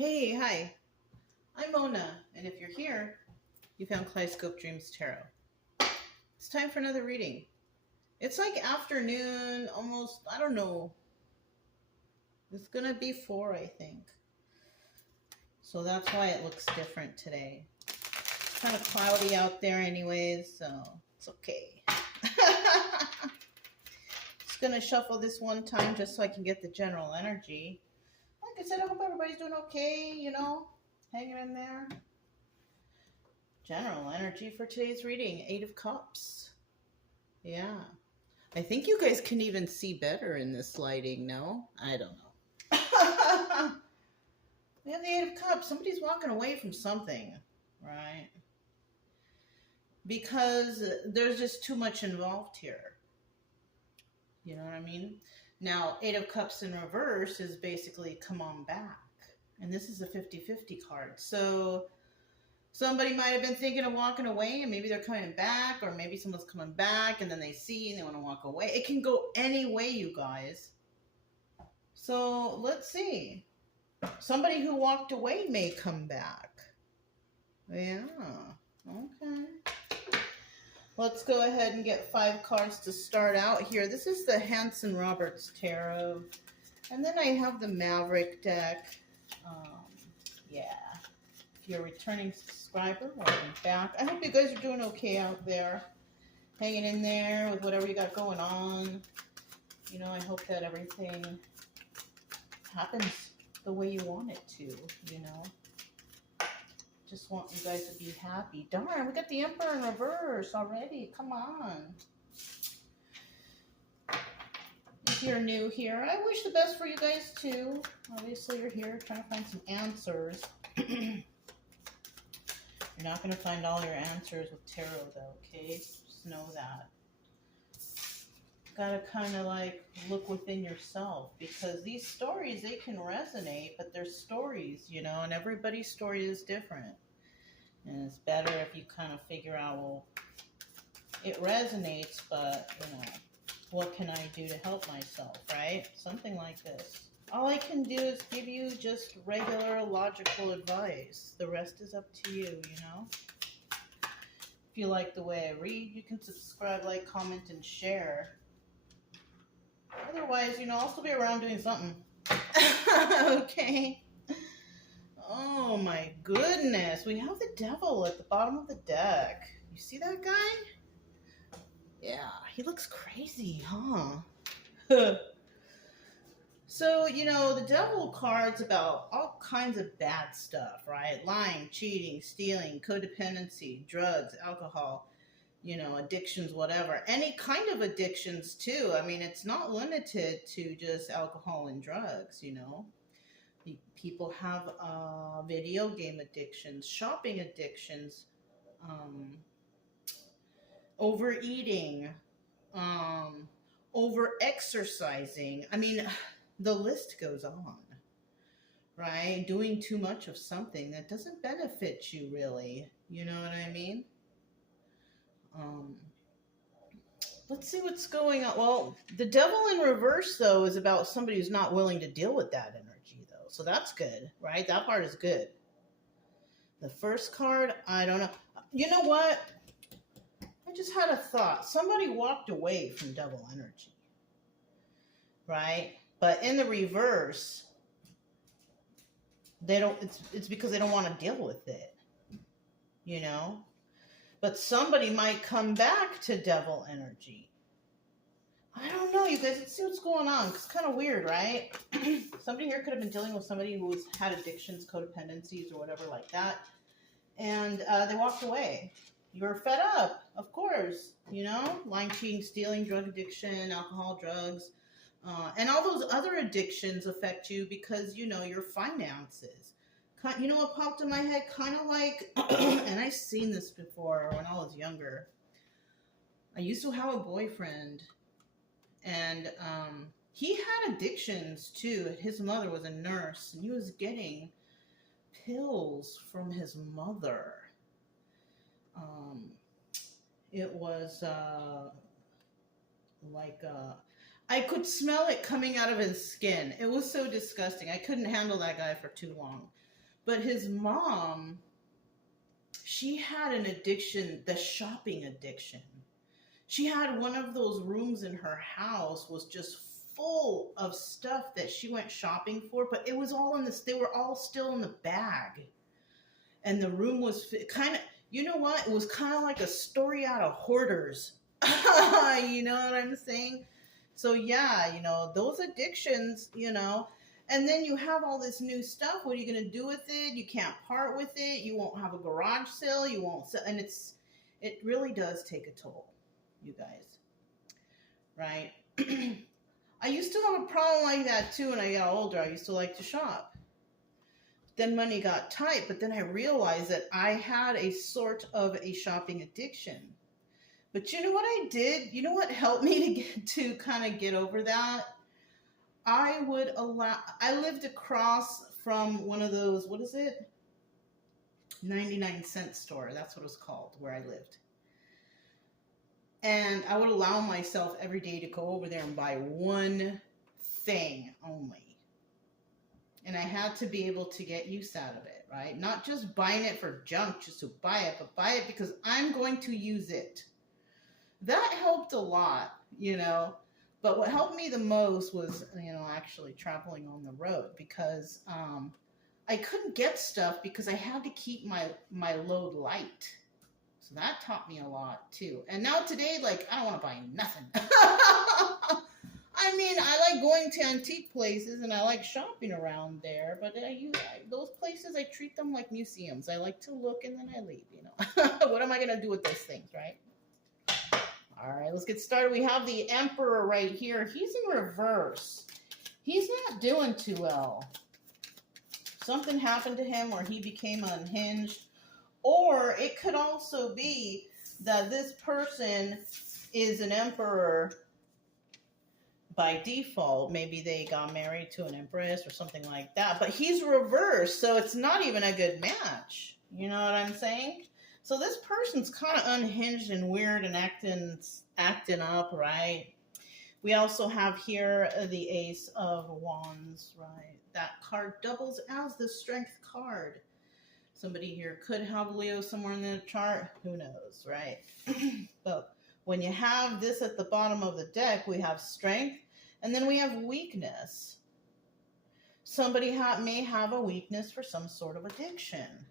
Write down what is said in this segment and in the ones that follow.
Hey, hi, I'm Mona, and if you're here, you found Kaleidoscope Dreams Tarot. It's time for another reading. It's like afternoon, almost, I don't know. It's gonna be 4, I think. So that's why it looks different today. It's kind of cloudy out there anyways, so it's okay. Just gonna shuffle this one time just so I can get the general energy. Like I said, I hope everybody's doing okay, hanging in there. General energy for today's reading, 8 of Cups. Yeah. I think you guys can even see better in this lighting, no? I don't know. We have the 8 of Cups. Somebody's walking away from something, right? Because there's just too much involved here. You know what I mean? Now, 8 of Cups in reverse is basically come on back. And this is a 50-50 card. So somebody might have been thinking of walking away and maybe they're coming back, or maybe someone's coming back and then they see and they want to walk away. It can go any way, you guys. So let's see. Somebody who walked away may come back. Yeah. Okay. Let's go ahead and get 5 cards to start out here. This is the Hanson Roberts Tarot. And then I have the Maverick deck. Yeah. If you're a returning subscriber, welcome back. I hope you guys are doing okay out there. Hanging in there with whatever you got going on. I hope that everything happens the way you want it to, Just want you guys to be happy. Darn, we got the Emperor in reverse already. Come on. If you're new here, I wish the best for you guys too. Obviously, you're here trying to find some answers. You're not going to find all your answers with tarot, though, okay? Just know that. Got to kind of look within yourself, because these stories, they can resonate, but they're stories, and everybody's story is different. And it's better if you kind of figure out, well, it resonates, but, what can I do to help myself, right? Something like this. All I can do is give you just regular logical advice. The rest is up to you, If you like the way I read, you can subscribe, like, comment, and share. Otherwise, I'll still be around doing something. Okay. Oh my goodness. We have the Devil at the bottom of the deck. You see that guy? Yeah, he looks crazy, huh? So, the Devil card's about all kinds of bad stuff, right? Lying, cheating, stealing, codependency, drugs, alcohol, addictions, whatever. Any kind of addictions, too. I mean, it's not limited to just alcohol and drugs, People have video game addictions, shopping addictions, overeating, over-exercising. I mean, the list goes on, right? Doing too much of something that doesn't benefit you, really. You know what I mean? Let's see what's going on. Well, the Devil in reverse, though, is about somebody who's not willing to deal with that energy, though. So that's good, right? That part is good. The first card, I don't know. You know what? I just had a thought. Somebody walked away from Devil energy, right? But in the reverse, they don't. It's because they don't want to deal with it, But somebody might come back to Devil energy. I don't know, you guys. Let's see what's going on. It's kind of weird, right? Somebody here could have been dealing with somebody who's had addictions, codependencies, or whatever like that. And they walked away. You were fed up, of course. Lying, cheating, stealing, drug addiction, alcohol, drugs. And all those other addictions affect you because, your finances. What popped in my head? Kind of like, and I've seen this before when I was younger. I used to have a boyfriend, and he had addictions too. His mother was a nurse, and he was getting pills from his mother. It was I could smell it coming out of his skin. It was so disgusting. I couldn't handle that guy for too long. But his mom, she had an addiction, the shopping addiction. She had one of those rooms in her house was just full of stuff that she went shopping for, but it was all in this, they were all still in the bag. And the room was kind of, you know what? It was kind of like a story out of Hoarders. You know what I'm saying? So yeah, those addictions, and then you have all this new stuff. What are you going to do with it? You can't part with it. You won't have a garage sale. You won't sell. And it really does take a toll, you guys. Right? I used to have a problem like that too when I got older. I used to like to shop. Then money got tight, but then I realized that I had a sort of a shopping addiction. But you know what I did? You know what helped me to kind of get over that? I lived across from one of those, what is it? 99-cent store. That's what it was called, where I lived. And I would allow myself every day to go over there and buy one thing only. And I had to be able to get use out of it, right? Not just buying it for junk just to buy it, but buy it because I'm going to use it. That helped a lot, But what helped me the most was, actually traveling on the road because I couldn't get stuff because I had to keep my load light. So that taught me a lot too. And now today, I don't want to buy nothing. I mean, I like going to antique places and I like shopping around there, but those places, I treat them like museums. I like to look and then I leave, What am I going to do with those things, right? All right, let's get started. We have the Emperor right here. He's in reverse. He's not doing too well. Something happened to him where he became unhinged. Or it could also be that this person is an Emperor by default. Maybe they got married to an Empress or something like that. But he's reversed, so it's not even a good match. You know what I'm saying? So this person's kind of unhinged and weird and acting up, right? We also have here the Ace of Wands, right? That card doubles as the Strength card. Somebody here could have Leo somewhere in the chart. Who knows, right? But when you have this at the bottom of the deck, we have Strength, and then we have Weakness. Somebody may have a weakness for some sort of addiction.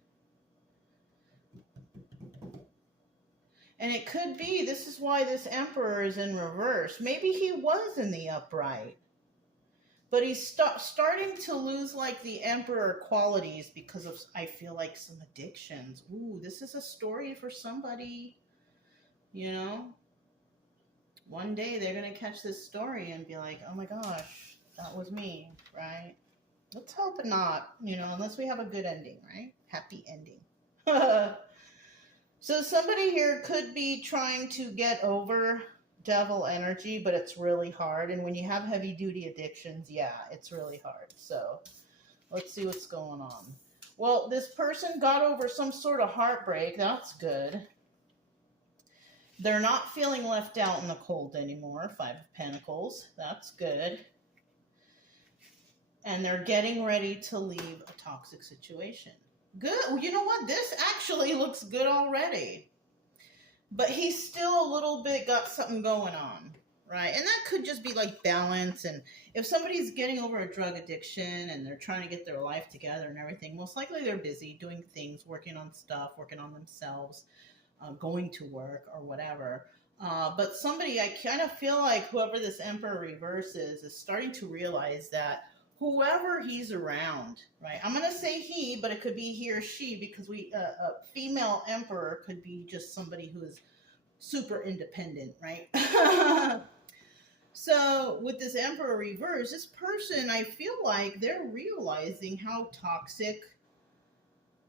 And it could be, this is why this Emperor is in reverse. Maybe he was in the upright. But he's starting to lose the Emperor qualities because of, I feel like, some addictions. Ooh, this is a story for somebody, One day they're going to catch this story and be like, oh my gosh, that was me, right? Let's hope not, unless we have a good ending, right? Happy ending. So somebody here could be trying to get over devil energy, but it's really hard. And when you have heavy duty addictions, yeah, it's really hard. So let's see what's going on. Well, this person got over some sort of heartbreak. That's good. They're not feeling left out in the cold anymore. 5 of Pentacles. That's good. And they're getting ready to leave a toxic situation. Good. You know what? This actually looks good already. But he's still a little bit got something going on, right? And that could just be balance. And if somebody's getting over a drug addiction and they're trying to get their life together and everything, most likely they're busy doing things, working on stuff, working on themselves, going to work or whatever. But somebody, I kind of feel like whoever this Emperor reverse is starting to realize that whoever he's around, right? I'm going to say he, but it could be he or she because a female Emperor could be just somebody who is super independent, right? So with this Emperor reverse, this person, I feel like they're realizing how toxic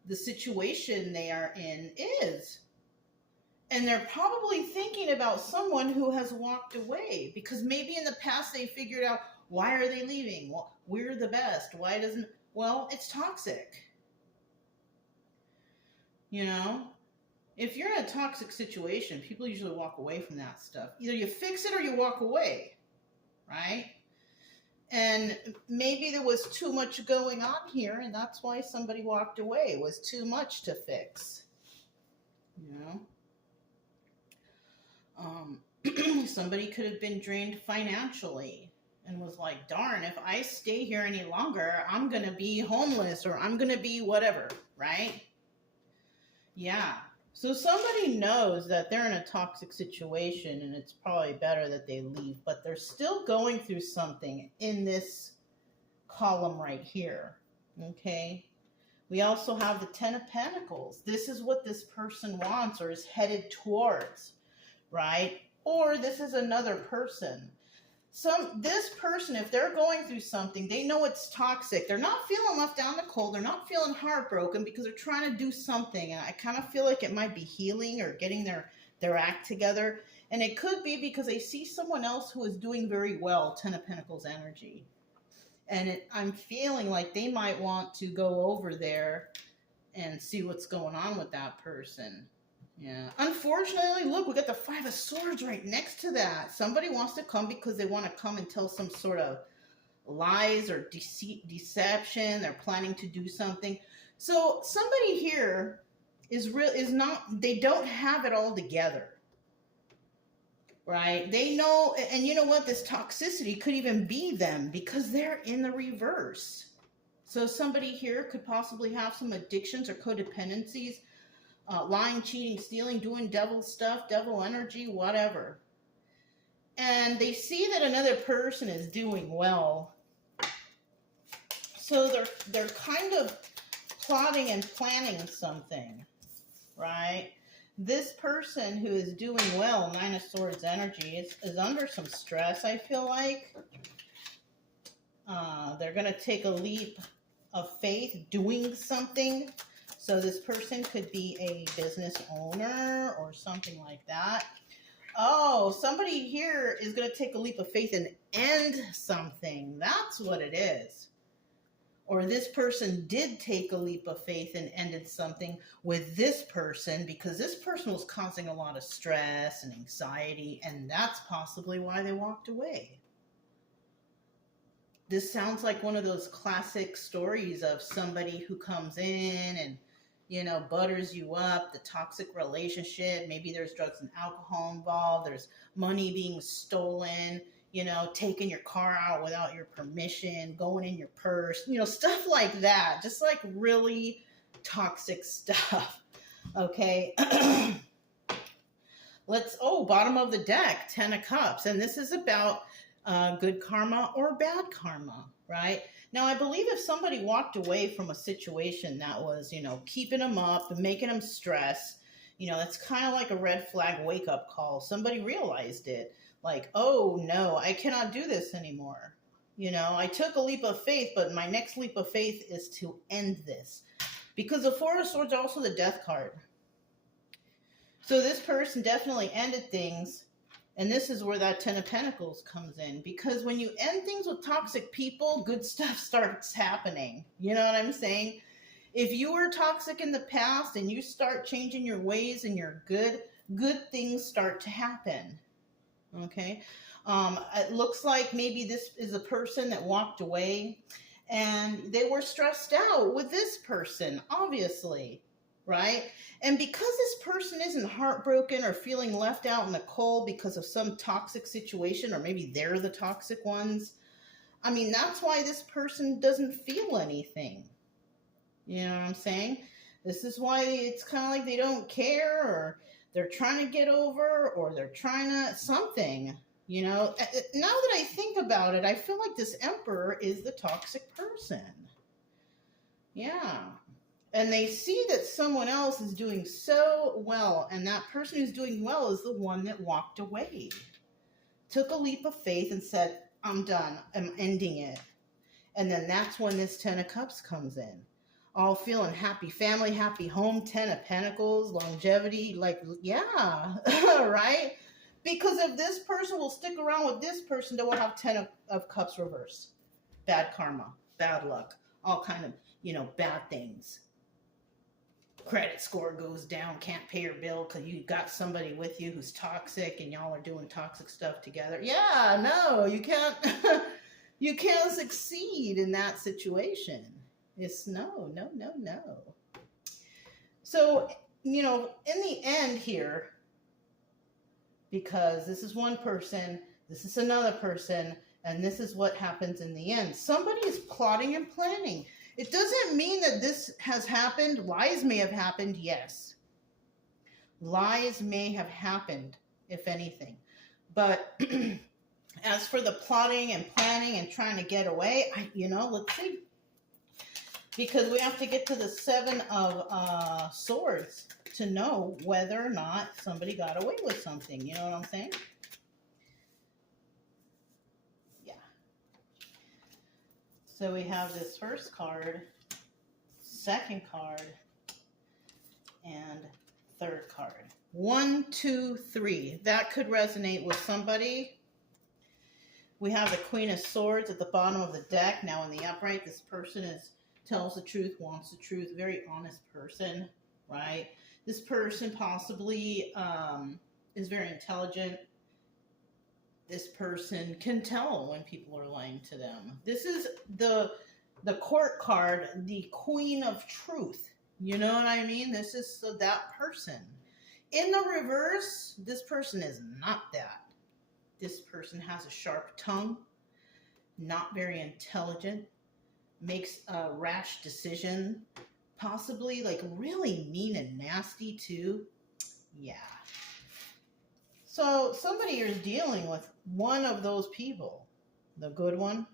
the situation they are in is. And they're probably thinking about someone who has walked away because maybe in the past they figured out, why are they leaving? Well, we're the best. Why doesn't... Well, it's toxic. If you're in a toxic situation, people usually walk away from that stuff. Either you fix it or you walk away, right? And maybe there was too much going on here, and that's why somebody walked away. It was too much to fix. You know? Somebody could have been drained financially and was like, darn, if I stay here any longer, I'm going to be homeless or I'm going to be whatever, right? Yeah. So somebody knows that they're in a toxic situation and it's probably better that they leave, but they're still going through something in this column right here. Okay. We also have the Ten of Pentacles. This is what this person wants or is headed towards, right? Or this is another person. This person, if they're going through something, they know it's toxic. They're not feeling left out in the cold. They're not feeling heartbroken because they're trying to do something. And I kind of feel like it might be healing or getting their act together. And it could be because they see someone else who is doing very well, Ten of Pentacles energy. And I'm feeling like they might want to go over there and see what's going on with that person. Yeah. Unfortunately, look, we got the Five of Swords right next to that. Somebody wants to come because they want to come and tell some sort of lies or deception. They're planning to do something. So somebody here is not, they don't have it all together. Right? They know, and you know what? This toxicity could even be them because they're in the reverse. So somebody here could possibly have some addictions or codependencies. Lying, cheating, stealing, doing devil stuff, devil energy, whatever. And they see that another person is doing well. So they're kind of plotting and planning something, right? This person who is doing well, Nine of Swords energy, is under some stress, I feel like. They're going to take a leap of faith doing something. So this person could be a business owner or something like that. Oh, somebody here is going to take a leap of faith and end something. That's what it is. Or this person did take a leap of faith and ended something with this person because this person was causing a lot of stress and anxiety, and that's possibly why they walked away. This sounds like one of those classic stories of somebody who comes in and, you know, butters you up, the toxic relationship. Maybe there's drugs and alcohol involved. There's money being stolen, you know, taking your car out without your permission, going in your purse, you know, stuff like that. Just like really toxic stuff. Okay. Bottom of the deck, Ten of Cups. And this is about good karma or bad karma, right? Now, I believe if somebody walked away from a situation that was, you know, keeping them up, making them stress, you know, that's kind of like a red flag wake-up call. Somebody realized it. Like, oh, no, I cannot do this anymore. You know, I took a leap of faith, but my next leap of faith is to end this. Because the Four of Swords is also the Death card. So this person definitely ended things. And this is where that Ten of Pentacles comes in. Because when you end things with toxic people, good stuff starts happening. You know what I'm saying? If you were toxic in the past and you start changing your ways and you're good things start to happen. Okay? It looks like maybe this is a person that walked away and they were stressed out with this person, obviously. Right? And because this person isn't heartbroken or feeling left out in the cold because of some toxic situation, or maybe they're the toxic ones, I mean, that's why this person doesn't feel anything. You know what I'm saying? This is why it's kind of like they don't care, or they're trying to get over, or they're trying to something. You know, now that I think about it, I feel like this Emperor is the toxic person. Yeah. And they see that someone else is doing so well, and that person who's doing well is the one that walked away. Took a leap of faith and said, I'm done. I'm ending it. And then that's when this Ten of Cups comes in. All feeling happy family, happy home, Ten of Pentacles, longevity, like, yeah, right? Because if this person will stick around with this person, they will have Ten of Cups reverse. Bad karma, bad luck, all kind of, you know, bad things. Credit score goes down, can't pay your bill because you got somebody with you who's toxic and y'all are doing toxic stuff together. Yeah, no, you can't. You can't succeed in that situation. It's no, no, no, no. So, you know, in the end here, because this is one person, this is another person, and this is what happens in the end. Somebody is plotting and planning. It doesn't mean that this has happened. Lies may have happened, yes. Lies may have happened, if anything. But as for the plotting and planning and trying to get away, let's see. Because we have to get to the 7 of Swords to know whether or not somebody got away with something. You know what I'm saying? Yeah. So we have this first card, second card, and third card. 1, 2, 3. That could resonate with somebody. We have the Queen of Swords at the bottom of the deck. Now in the upright, this person tells the truth, wants the truth, very honest person, right? This person possibly is very intelligent. This person can tell when people are lying to them. This is the Court card, the Queen of Truth. You know what I mean? This is that person. In the reverse, this person is not that. This person has a sharp tongue, not very intelligent, makes a rash decision, possibly like really mean and nasty too. Yeah. So somebody is dealing with one of those people, the good one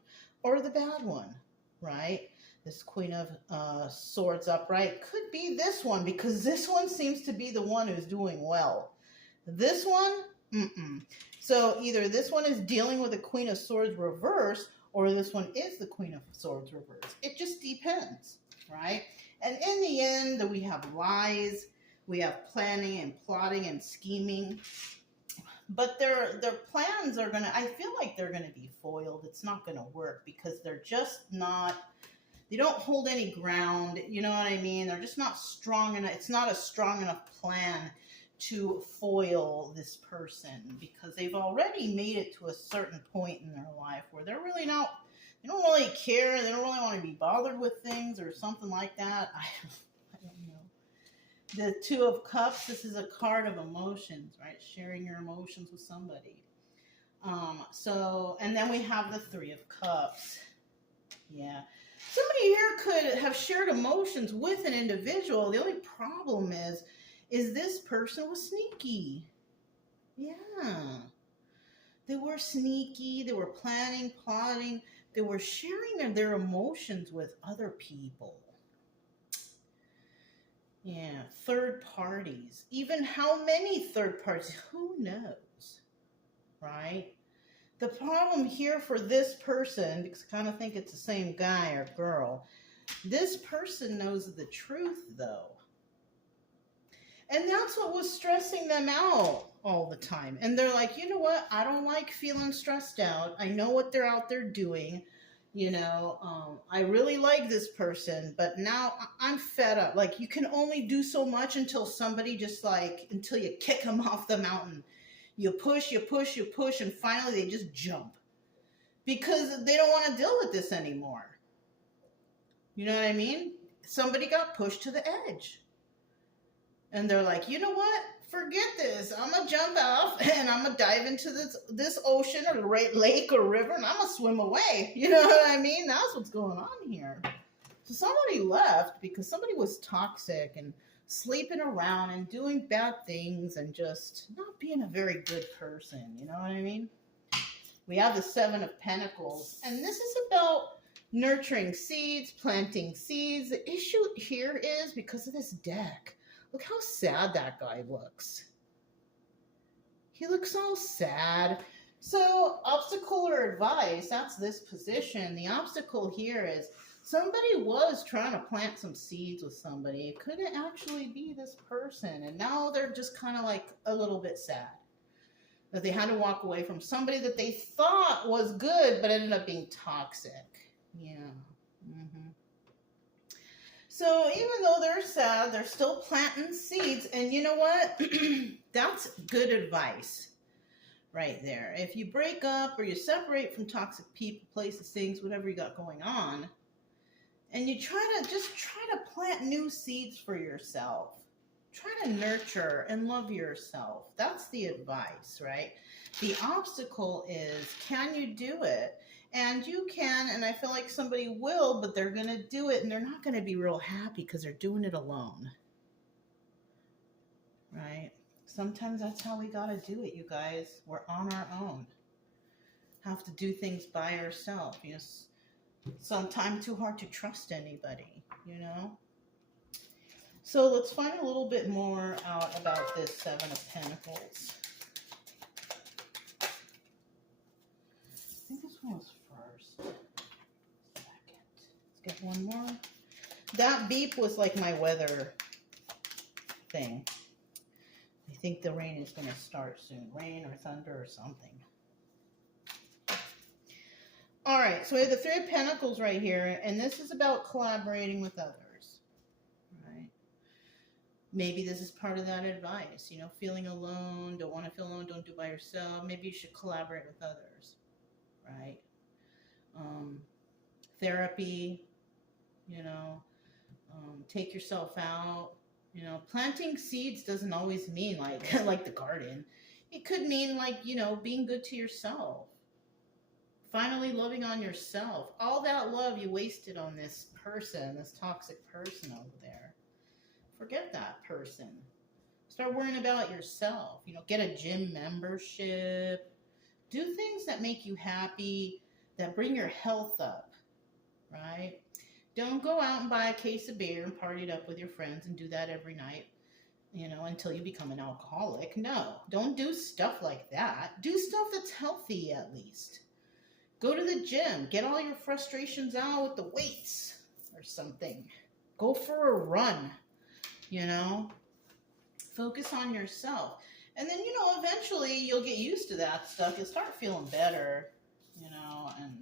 or the bad one, right? This Queen of Swords upright could be this one, because this one seems to be the one who's doing well. This one, So either this one is dealing with the Queen of Swords reverse, or this one is the Queen of Swords reverse. It just depends, right? And in the end, we have lies, we have planning and plotting and scheming. But their plans are I feel like they're gonna be foiled. It's not gonna work because they're just not, they don't hold any ground, you know what I mean? They're just not strong enough. It's not a strong enough plan to foil this person, because they've already made it to a certain point in their life where they're really not, they don't really care, they don't really want to be bothered with things or something like that. I don't know. The 2 of Cups, this is a card of emotions, right? Sharing your emotions with somebody. And then we have the 3 of Cups. Yeah. Somebody here could have shared emotions with an individual. The only problem is this person was sneaky. Yeah. They were sneaky. They were planning, plotting. They were sharing their emotions with other people. Yeah. Third parties. Even how many third parties? Who knows? Right? The problem here for this person, because I kind of think it's the same guy or girl, this person knows the truth, though. And that's what was stressing them out all the time. And they're like, you know what? I don't like feeling stressed out. I know what they're out there doing. I really like this person, but now I'm fed up. Like, you can only do so much until somebody until you kick them off the mountain. You push, and finally they just jump. Because they don't want to deal with this anymore. You know what I mean? Somebody got pushed to the edge. And they're like, you know what? Forget this. I'm going to jump off and I'm going to dive into this ocean or lake or river, and I'm going to swim away. You know what I mean? That's what's going on here. So somebody left because somebody was toxic and sleeping around and doing bad things and just not being a very good person. You know what I mean? We have the 7 of Pentacles, and this is about nurturing seeds, planting seeds. The issue here is because of this deck. Look how sad that guy looks. He looks all sad. So, obstacle or advice, that's this position. The obstacle here is somebody was trying to plant some seeds with somebody. It couldn't actually be this person. And now they're just kind of like a little bit sad that they had to walk away from somebody that they thought was good, but ended up being toxic. Yeah. So even though they're sad, they're still planting seeds. And you know what? That's good advice, right there. If you break up or you separate from toxic people, places, things, whatever you got going on, and you try to plant new seeds for yourself. Try to nurture and love yourself. That's the advice, right? The obstacle is, can you do it? And you can, and I feel like somebody will, but they're going to do it and they're not going to be real happy because they're doing it alone. Right? Sometimes that's how we got to do it, you guys. We're on our own. Have to do things by ourselves. You know, sometimes too hard to trust anybody, you know? So let's find a little bit more out about this Seven of Pentacles. I think this one was first. Second. Let's get one more. That beep was like my weather thing. I think the rain is going to start soon. Rain or thunder or something. All right, so we have the Three of Pentacles right here, and this is about collaborating with others, right? Maybe this is part of that advice, you know, feeling alone, don't want to feel alone, don't do it by yourself. Maybe you should collaborate with others, right? Therapy, you know, take yourself out. You know, planting seeds doesn't always mean like like the garden. It could mean like, you know, being good to yourself. Finally loving on yourself. All that love you wasted on this person, this toxic person over there. Forget that person. Start worrying about yourself. You know, get a gym membership. Do things that make you happy, that bring your health up, right? Don't go out and buy a case of beer and party it up with your friends and do that every night, you know, until you become an alcoholic. No, don't do stuff like that. Do stuff that's healthy at least. Go to the gym. Get all your frustrations out with the weights or something. Go for a run, you know. Focus on yourself. And then, you know, eventually you'll get used to that stuff. You'll start feeling better, you know, and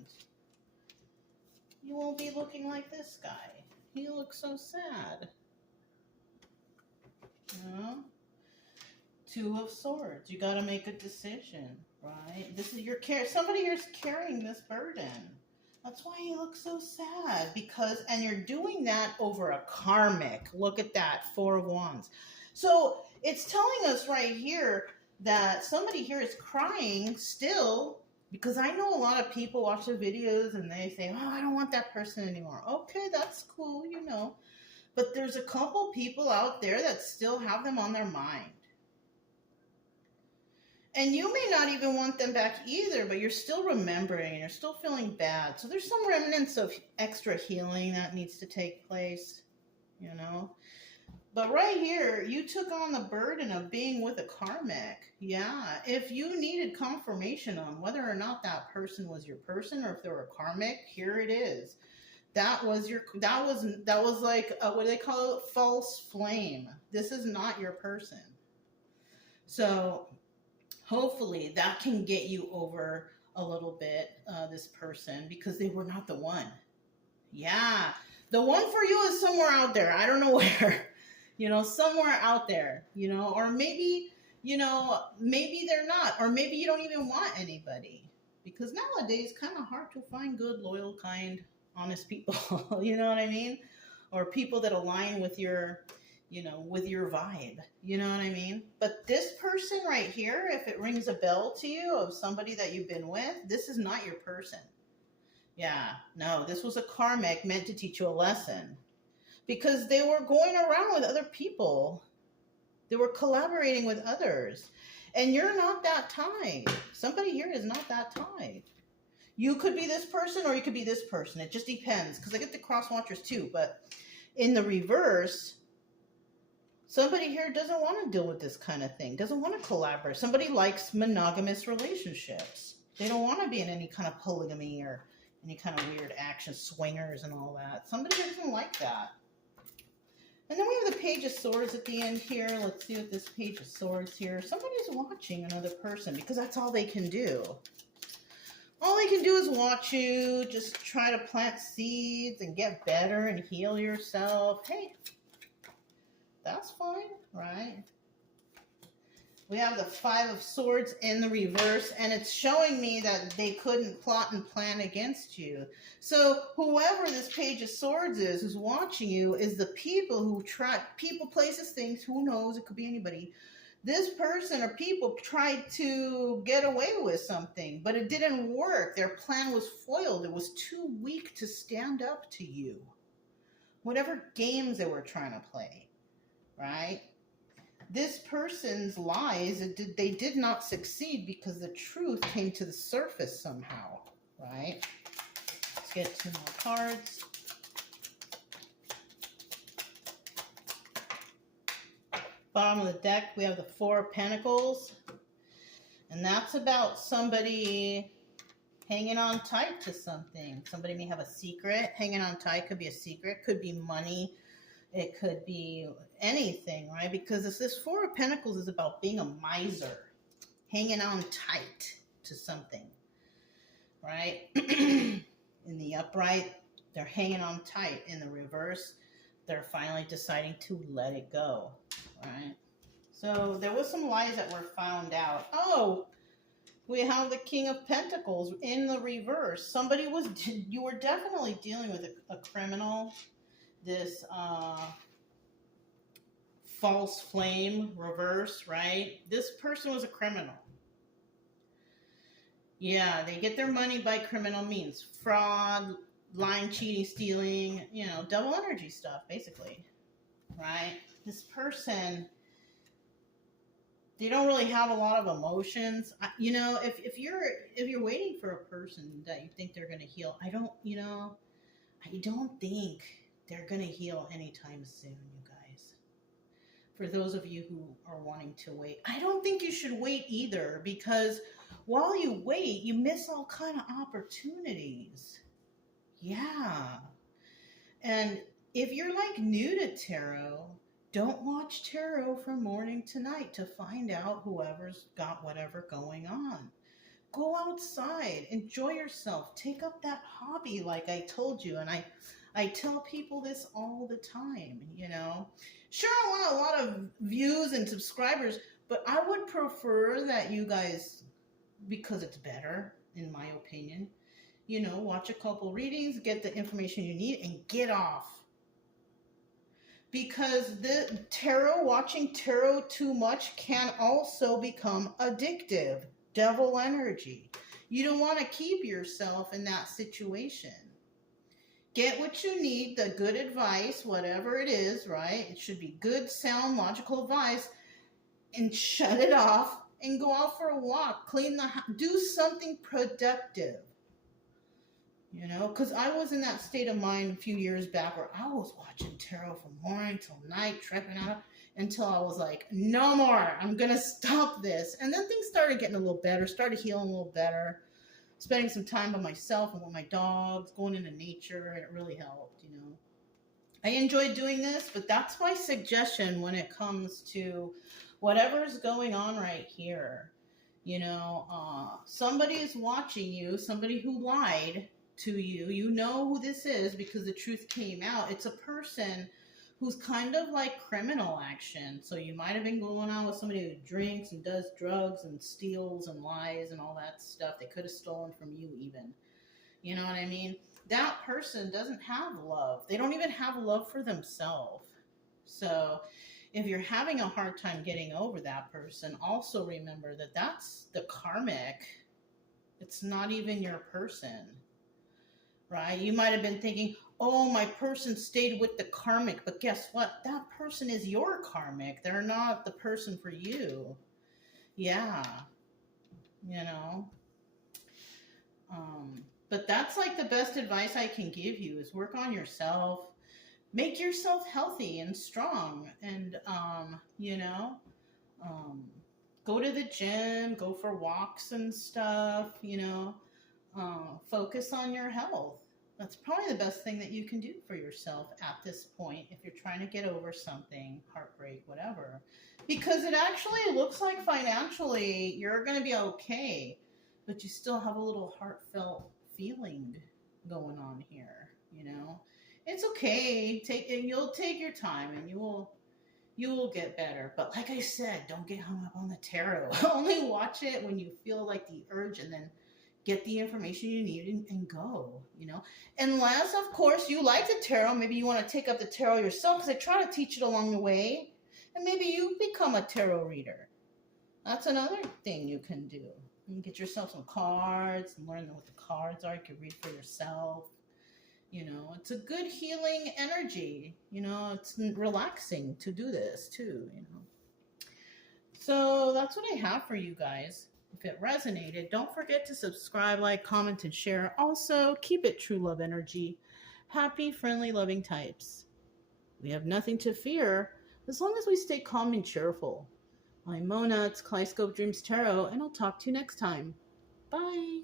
you won't be looking like this guy. He looks so sad. You know? Two of Swords. You got to make a decision, right? This is your care. Somebody here's carrying this burden. That's why you look so sad. Because, and you're doing that over a karmic. Look at that. Four of Wands. So it's telling us right here that somebody here is crying still. Because I know a lot of people watch the videos and they say, oh, I don't want that person anymore. Okay, that's cool, you know. But there's a couple people out there that still have them on their mind. And you may not even want them back either, but you're still remembering and you're still feeling bad. So there's some remnants of extra healing that needs to take place, you know. But right here, you took on the burden of being with a karmic. Yeah, if you needed confirmation on whether or not that person was your person or if they were a karmic, here it is. That was like, what do they call it? False flame. This is not your person. So hopefully that can get you over a little bit, this person, because they were not the one. Yeah, the one for you is somewhere out there. I don't know where. You know, somewhere out there, you know, or maybe, you know, maybe they're not, or maybe you don't even want anybody, because nowadays it's kind of hard to find good, loyal, kind, honest people, you know what I mean? Or people that align with your, you know, with your vibe, you know what I mean? But this person right here, if it rings a bell to you of somebody that you've been with, this is not your person. Yeah, no, this was a karmic meant to teach you a lesson. Because they were going around with other people. They were collaborating with others. And you're not that type. Somebody here is not that type. You could be this person or you could be this person. It just depends. Because I get the cross watchers too. But in the reverse, somebody here doesn't want to deal with this kind of thing. Doesn't want to collaborate. Somebody likes monogamous relationships. They don't want to be in any kind of polygamy or any kind of weird action, swingers and all that. Somebody doesn't like that. And then we have the Page of Swords at the end here. Let's see what this Page of Swords here. Somebody's watching another person because that's all they can do. All they can do is watch you, just try to plant seeds and get better and heal yourself. Hey, that's fine, right? We have the Five of Swords in the reverse, and it's showing me that they couldn't plot and plan against you. So whoever this Page of Swords is, who's watching you, is the people who try, people, places, things, who knows, it could be anybody. This person or people tried to get away with something, but it didn't work. Their plan was foiled. It was too weak to stand up to you. Whatever games they were trying to play, right? This person's lies, they did not succeed because the truth came to the surface somehow, right? Let's get 2 more cards. Bottom of the deck, we have the Four of Pentacles. And that's about somebody hanging on tight to something. Somebody may have a secret. Hanging on tight could be a secret, could be money. It could be anything, right? Because this Four of Pentacles is about being a miser, hanging on tight to something, right? In the upright, they're hanging on tight. In the reverse, they're finally deciding to let it go, right? So there was some lies that were found out. Oh, we have the King of Pentacles in the reverse. Somebody was, you were definitely dealing with a criminal. This false flame reverse, right? This person was a criminal. Yeah, they get their money by criminal means. Fraud, lying, cheating, stealing, you know, double energy stuff, basically, right? This person, they don't really have a lot of emotions. You know, if you're waiting for a person that you think they're going to heal, I don't think they're going to heal anytime soon, you guys. For those of you who are wanting to wait, I don't think you should wait either, because while you wait, you miss all kind of opportunities. Yeah. And if you're like new to tarot, don't watch tarot from morning to night to find out whoever's got whatever going on. Go outside, enjoy yourself, take up that hobby like I told you. And I tell people this all the time, you know. Sure, I want a lot of views and subscribers, but I would prefer that you guys, because it's better, in my opinion, you know, watch a couple readings, get the information you need, and get off. Because the tarot, watching tarot too much can also become addictive. Devil energy. You don't want to keep yourself in that situation. Get what you need, the good advice, whatever it is, right? It should be good, sound, logical advice, and shut it off and go out for a walk, clean the house, do something productive. You know, because I was in that state of mind a few years back where I was watching tarot from morning till night, tripping out, until I was like, no more, I'm going to stop this. And then things started getting a little better, started healing a little better, spending some time by myself and with my dogs, going into nature, and it really helped, you know. I enjoyed doing this, but that's my suggestion when it comes to whatever's going on right here. You know, somebody is watching you, somebody who lied to you. You know who this is because the truth came out. It's a person who's kind of like criminal action. So you might have been going on with somebody who drinks and does drugs and steals and lies and all that stuff. They could have stolen from you even. You know what I mean? That person doesn't have love. They don't even have love for themselves. So if you're having a hard time getting over that person, also remember that that's the karmic. It's not even your person. Right? You might have been thinking, oh, my person stayed with the karmic, but guess what? That person is your karmic. They're not the person for you. Yeah. You know? But that's like the best advice I can give you is work on yourself. Make yourself healthy and strong. And, you know, go to the gym, go for walks and stuff, you know. Focus on your health. That's probably the best thing that you can do for yourself at this point if you're trying to get over something, heartbreak, whatever. Because it actually looks like financially you're going to be okay, but you still have a little heartfelt feeling going on here, you know. It's okay. You'll take your time and you will You will get better. But like I said, don't get hung up on the tarot. Only watch it when you feel like the urge, and then get the information you need and go, you know. Unless, of course, you like the tarot. Maybe you want to take up the tarot yourself, because I try to teach it along the way. And maybe you become a tarot reader. That's another thing you can do. You can get yourself some cards and learn what the cards are. You can read for yourself. You know, it's a good healing energy. You know, it's relaxing to do this too, you know. So that's what I have for you guys. If it resonated, don't forget to subscribe, like, comment, and share. Also, keep it true love energy. Happy, friendly, loving types. We have nothing to fear as long as we stay calm and cheerful. I'm Mona, it's Kaleidoscope Dreams Tarot, and I'll talk to you next time. Bye.